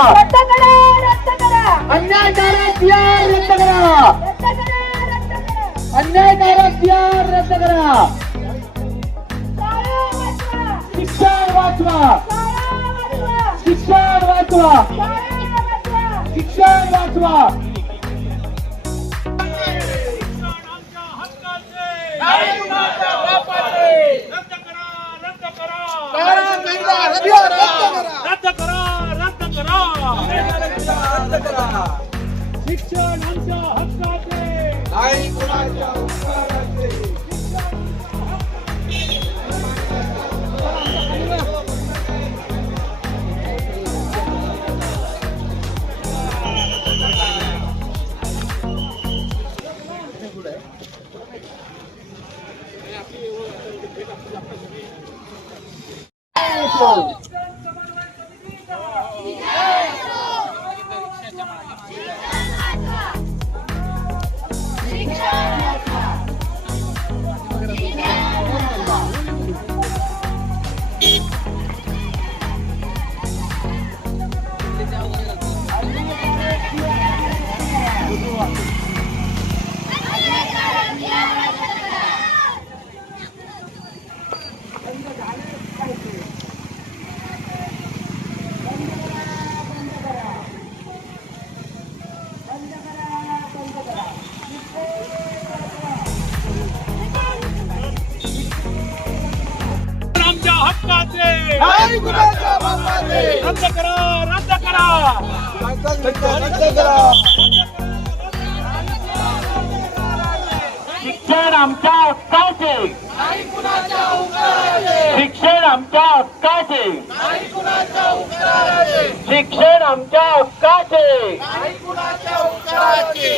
रद्द करा रद्द करा अन्यायकारक बिहार रद्द करा. रद्द करा रद्द करा अन्यायकारक बिहार रद्द करा. शाळा वाचवा. शिक्षण वाचवा. शाळा वाचवा शिक्षण वाचवा शाळा वाचवा शिक्षण वाचवा. शिक्षण आमच्या हक्काचे आमच्या रद्द करा रद्द करा. शिक्षण आमच्या हक्काचे. शिक्षण आमच्या हक्काचे. शिक्षण आमच्या हक्काचे.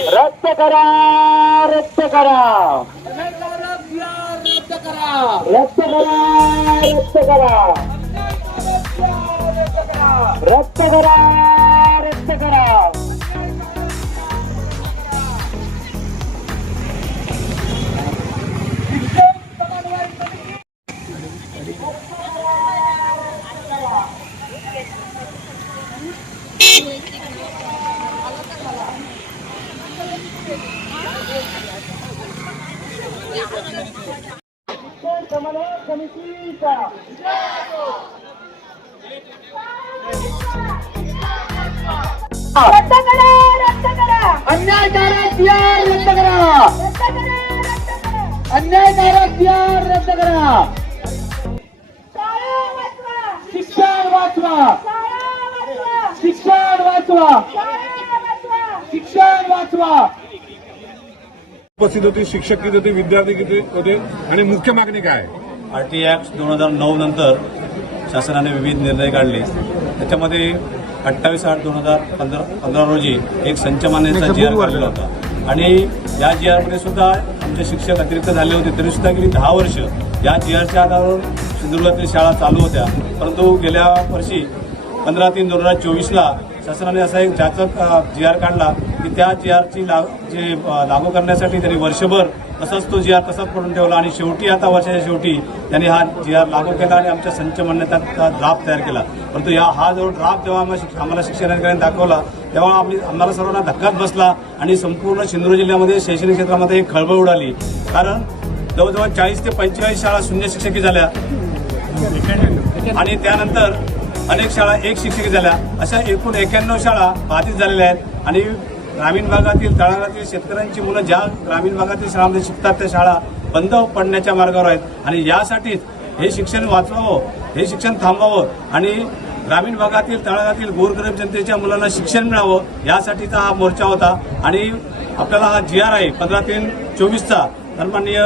रद्द करा रद्द करा. रद्द करा रद्द करा. रद्द करा रद्द करा. समन्वय समितीचा रद्द करा रद्द करा अन्यायकारक बिहार रद्द करा रद्द करा रद्द करा अन्यायकारक बिहार रद्द करा शाळा वाचवा शिक्षण वाचवा शाळा वाचवा शिक्षण वाचवा शाळा वाचवा शिक्षण वाचवा उपस्थित होती शिक्षक किती होते विद्यार्थी किती होते आणि मुख्य मागणी काय? आर टी ॲक्ट दोन हजार नऊ नंतर शासनाने विविध निर्णय काढले. त्याच्यामध्ये अठ्ठावीस आठ दोन हजार पंधरा पंधरा रोजी एक संच मान्यतेचा जी आर काढलेला होता. आणि या जी आरमध्ये सुद्धा आमचे शिक्षक अतिरिक्त झाले होते तरी सुद्धा गेली दहा वर्ष या जी आरच्या आधारावर सिंधुदुर्गातील शाळा चालू होत्या. परंतु गेल्या वर्षी पंधरा तीन दोन हजार चोवीसला शासनाने असा एक जाचक जी आर काढला की त्या जी आरची ला जे लागू करण्यासाठी त्यांनी वर्षभर तसंच तो जी आर तसाच ठेवला आणि शेवटी आता वर्षाच्या शेवटी त्यांनी हा जी आर लागू केला आणि आमच्या संच मान्यता ड्राफ्ट तयार केला. परंतु या हा जो ड्राफ्ट जेव्हा आम्हाला आम्हाला शिक्षण अधिकाऱ्यांनी दाखवला तेव्हा आम्ही आम्हाला सर्वांना धक्काच बसला आणि संपूर्ण सिंधुदुर्ग जिल्ह्यामध्ये शैक्षणिक क्षेत्रामध्ये एक खळबळ उडाली. कारण जवळजवळ चाळीस ते पंचेचाळीस शाळा शून्य शिक्षकी झाल्या. आणि त्यानंतर अनेक शाळा एक शिक्षकी झाल्या. अशा एकूण एक्याण्णव शाळा बाधित झालेल्या आहेत. आणि ग्रामीण भागातील तळागातील शेतकऱ्यांची मुलं ज्या ग्रामीण भागातील शाळांमध्ये शिकतात त्या शाळा बंद पडण्याच्या मार्गावर आहेत आणि यासाठीच हे शिक्षण वाचवावं हे शिक्षण थांबावं आणि ग्रामीण भागातील तळागातील गोरगरीब जनतेच्या मुलांना शिक्षण मिळावं यासाठीचा हा मोर्चा होता. आणि आपल्याला हा जी आर आहे पंधरा तीन चोवीसचा सन्माननीय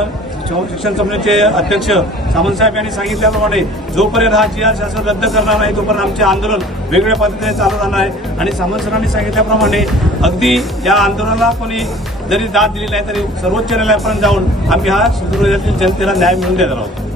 शिक्षण समितीचे अध्यक्ष सामंतसाहेब यांनी सांगितल्याप्रमाणे जोपर्यंत हा जी आर शासन रद्द करणार नाही तोपर्यंत आमचे आंदोलन वेगवेगळ्या पद्धतीने चालू राहणार आहे. आणि सामंत सरांनी सांगितल्याप्रमाणे अगदी या आंदोलनाला कोणी जरी दाद दिली नाही तरी सर्वोच्च न्यायालयापर्यंत जाऊन आम्ही हा सिंधुदुर्गातील जनतेला न्याय मिळून देणार आहोत.